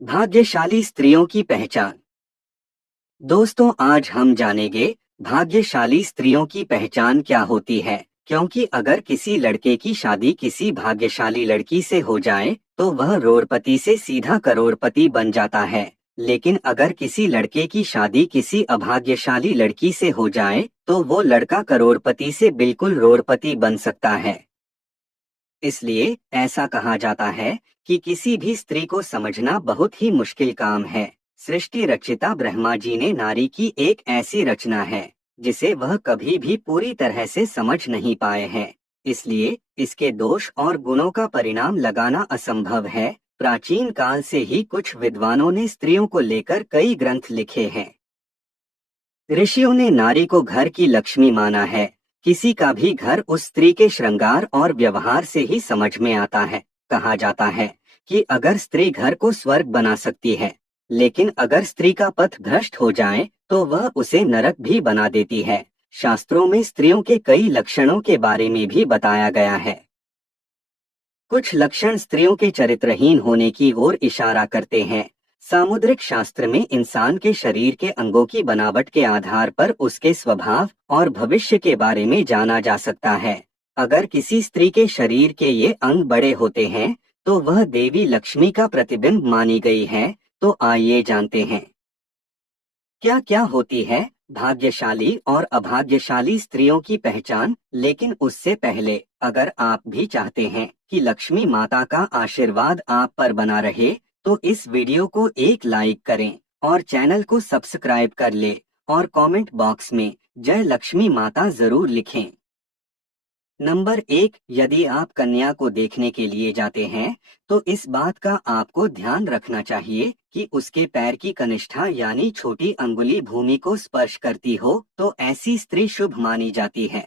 भाग्यशाली स्त्रियों की पहचान। दोस्तों, आज हम जानेंगे भाग्यशाली स्त्रियों की पहचान क्या होती है। क्योंकि अगर किसी लड़के की शादी किसी भाग्यशाली लड़की से हो जाए तो वह करोड़पति से सीधा करोड़पति बन जाता है। लेकिन अगर किसी लड़के की शादी किसी अभाग्यशाली लड़की से हो जाए तो वो लड़का करोड़पति से बिल्कुल रोड़पति बन सकता है। इसलिए ऐसा कहा जाता है कि किसी भी स्त्री को समझना बहुत ही मुश्किल काम है। सृष्टि रचिता ब्रह्मा जी ने नारी की एक ऐसी रचना है जिसे वह कभी भी पूरी तरह से समझ नहीं पाए हैं। इसलिए इसके दोष और गुणों का परिणाम लगाना असंभव है। प्राचीन काल से ही कुछ विद्वानों ने स्त्रियों को लेकर कई ग्रंथ लिखे हैं। ऋषियों ने नारी को घर की लक्ष्मी माना है। किसी का भी घर उस स्त्री के श्रृंगार और व्यवहार से ही समझ में आता है। कहा जाता है कि अगर स्त्री घर को स्वर्ग बना सकती है, लेकिन अगर स्त्री का पथ भ्रष्ट हो जाए तो वह उसे नरक भी बना देती है। शास्त्रों में स्त्रियों के कई लक्षणों के बारे में भी बताया गया है। कुछ लक्षण स्त्रियों के चरित्रहीन होने की ओर इशारा करते हैं। सामुद्रिक शास्त्र में इंसान के शरीर के अंगों की बनावट के आधार पर उसके स्वभाव और भविष्य के बारे में जाना जा सकता है। अगर किसी स्त्री के शरीर के ये अंग बड़े होते हैं तो वह देवी लक्ष्मी का प्रतिबिंब मानी गई है। तो आइए जानते हैं क्या क्या होती है भाग्यशाली और अभाग्यशाली स्त्रियों की पहचान। लेकिन उससे पहले अगर आप भी चाहते हैं कि लक्ष्मी माता का आशीर्वाद आप पर बना रहे तो इस वीडियो को एक लाइक करें और चैनल को सब्सक्राइब कर ले और कमेंट बॉक्स में जय लक्ष्मी माता जरूर लिखें। नंबर 1, यदि आप कन्या को देखने के लिए जाते हैं तो इस बात का आपको ध्यान रखना चाहिए कि उसके पैर की कनिष्ठा यानी छोटी अंगुली भूमि को स्पर्श करती हो तो ऐसी स्त्री शुभ मानी जाती है।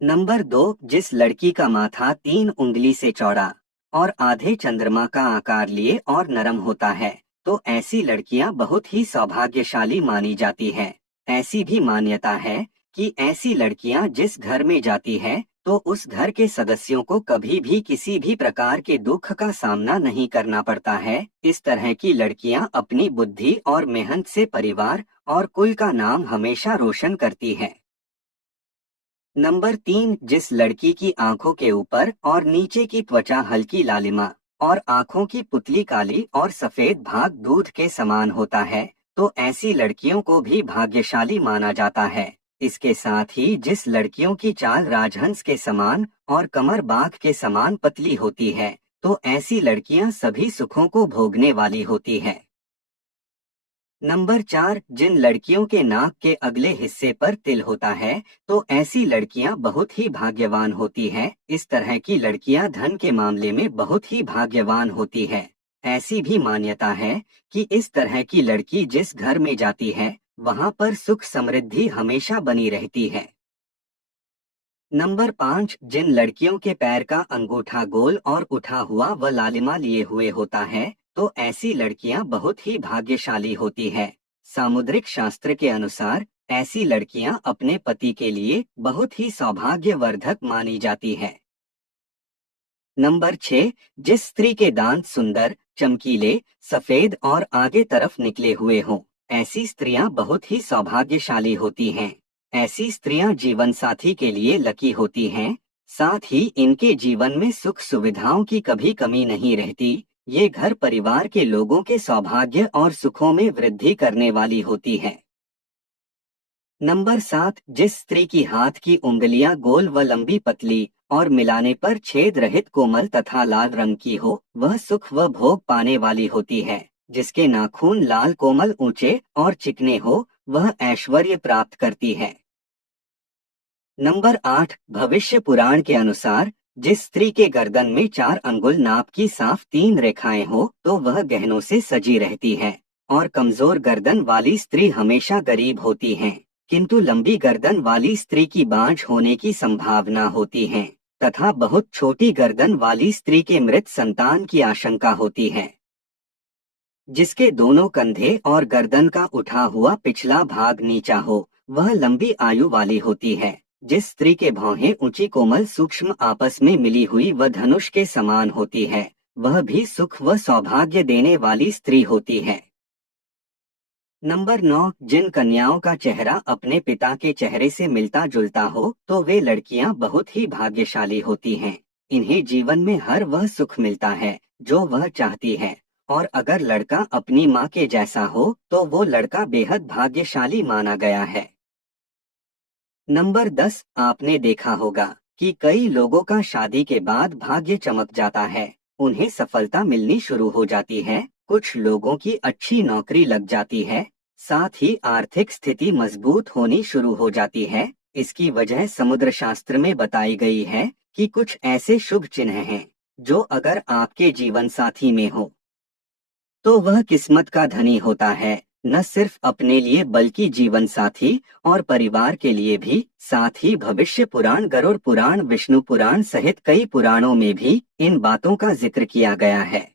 नंबर 2, जिस लड़की का माथा 3 उंगली से चौड़ा और आधे चंद्रमा का आकार लिए और नरम होता है तो ऐसी लड़कियां बहुत ही सौभाग्यशाली मानी जाती है। ऐसी भी मान्यता है कि ऐसी लड़कियां जिस घर में जाती है तो उस घर के सदस्यों को कभी भी किसी भी प्रकार के दुख का सामना नहीं करना पड़ता है। इस तरह की लड़कियां अपनी बुद्धि और मेहनत से परिवार और कुल का नाम हमेशा रोशन करती है। नंबर 3, जिस लड़की की आंखों के ऊपर और नीचे की त्वचा हल्की लालिमा और आंखों की पुतली काली और सफेद भाग दूध के समान होता है तो ऐसी लड़कियों को भी भाग्यशाली माना जाता है। इसके साथ ही जिस लड़कियों की चाल राजहंस के समान और कमर बाघ के समान पतली होती है तो ऐसी लड़कियां सभी सुखों को भोगने वाली होती है। नंबर 4, जिन लड़कियों के नाक के अगले हिस्से पर तिल होता है तो ऐसी लड़कियां बहुत ही भाग्यवान होती है। इस तरह की लड़कियां धन के मामले में बहुत ही भाग्यवान होती है। ऐसी भी मान्यता है कि इस तरह की लड़की जिस घर में जाती है वहां पर सुख समृद्धि हमेशा बनी रहती है। नंबर 5, जिन लड़कियों के पैर का अंगूठा गोल और उठा हुआ व लालिमा लिए हुए होता है तो ऐसी लड़कियां बहुत ही भाग्यशाली होती है। सामुद्रिक शास्त्र के अनुसार ऐसी लड़कियां अपने पति के लिए बहुत ही सौभाग्यवर्धक मानी जाती है। नंबर 6, जिस स्त्री के दांत सुंदर, चमकीले, सफेद और आगे तरफ निकले हुए हों, ऐसी स्त्रियां बहुत ही सौभाग्यशाली होती हैं। ऐसी स्त्रियां जीवन साथी के लिए लकी होती हैं। साथ ही इनके जीवन में सुख सुविधाओं की कभी कमी नहीं रहती। ये घर परिवार के लोगों के सौभाग्य और सुखों में वृद्धि करने वाली होती है। नंबर 7, जिस स्त्री की हाथ की उंगलियां गोल व लंबी पतली और मिलाने पर छेद रहित कोमल तथा लाल रंग की हो वह सुख व भोग पाने वाली होती है। जिसके नाखून लाल कोमल ऊंचे और चिकने हो वह ऐश्वर्य प्राप्त करती है। नंबर 8, भविष्य पुराण के अनुसार जिस स्त्री के गर्दन में 4 अंगुल नाप की साफ 3 रेखाएं हो तो वह गहनों से सजी रहती है। और कमजोर गर्दन वाली स्त्री हमेशा गरीब होती है, किंतु लंबी गर्दन वाली स्त्री की बांझ होने की संभावना होती है तथा बहुत छोटी गर्दन वाली स्त्री के मृत संतान की आशंका होती है। जिसके दोनों कंधे और गर्दन का उठा हुआ पिछला भाग नीचा हो वह लंबी आयु वाली होती है। जिस स्त्री के भौहें ऊंची कोमल सूक्ष्म आपस में मिली हुई व धनुष के समान होती है वह भी सुख व सौभाग्य देने वाली स्त्री होती है। नंबर 9, जिन कन्याओं का चेहरा अपने पिता के चेहरे से मिलता जुलता हो तो वे लड़कियां बहुत ही भाग्यशाली होती हैं। इन्हें जीवन में हर वह सुख मिलता है जो वह चाहती है, और अगर लड़का अपनी माँ के जैसा हो तो वो लड़का बेहद भाग्यशाली माना गया है। नंबर 10, आपने देखा होगा कि कई लोगों का शादी के बाद भाग्य चमक जाता है। उन्हें सफलता मिलनी शुरू हो जाती है, कुछ लोगों की अच्छी नौकरी लग जाती है, साथ ही आर्थिक स्थिति मजबूत होनी शुरू हो जाती है। इसकी वजह समुद्र शास्त्र में बताई गई है कि कुछ ऐसे शुभ चिन्ह हैं जो अगर आपके जीवन साथी में हो तो वह किस्मत का धनी होता है, न सिर्फ अपने लिए बल्कि जीवन साथी और परिवार के लिए भी। साथ ही भविष्य पुराण, गरुड़ पुराण, विष्णु पुराण सहित कई पुराणों में भी इन बातों का जिक्र किया गया है।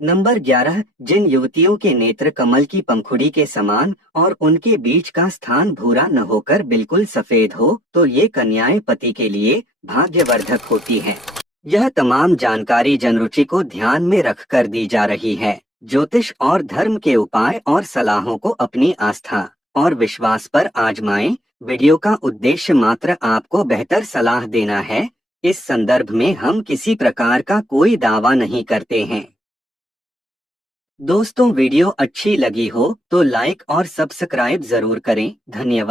नंबर 11, जिन युवतियों के नेत्र कमल की पंखुड़ी के समान और उनके बीच का स्थान भूरा न होकर बिल्कुल सफेद हो तो ये कन्याएं पति के लिए भाग्यवर्धक होती हैं। यह तमाम जानकारी जनरुचि को ध्यान में रखकर दी जा रही है। ज्योतिष और धर्म के उपाय और सलाहों को अपनी आस्था और विश्वास पर आजमाएं। वीडियो का उद्देश्य मात्र आपको बेहतर सलाह देना है। इस संदर्भ में हम किसी प्रकार का कोई दावा नहीं करते हैं। दोस्तों, वीडियो अच्छी लगी हो तो लाइक और सब्सक्राइब जरूर करें। धन्यवाद।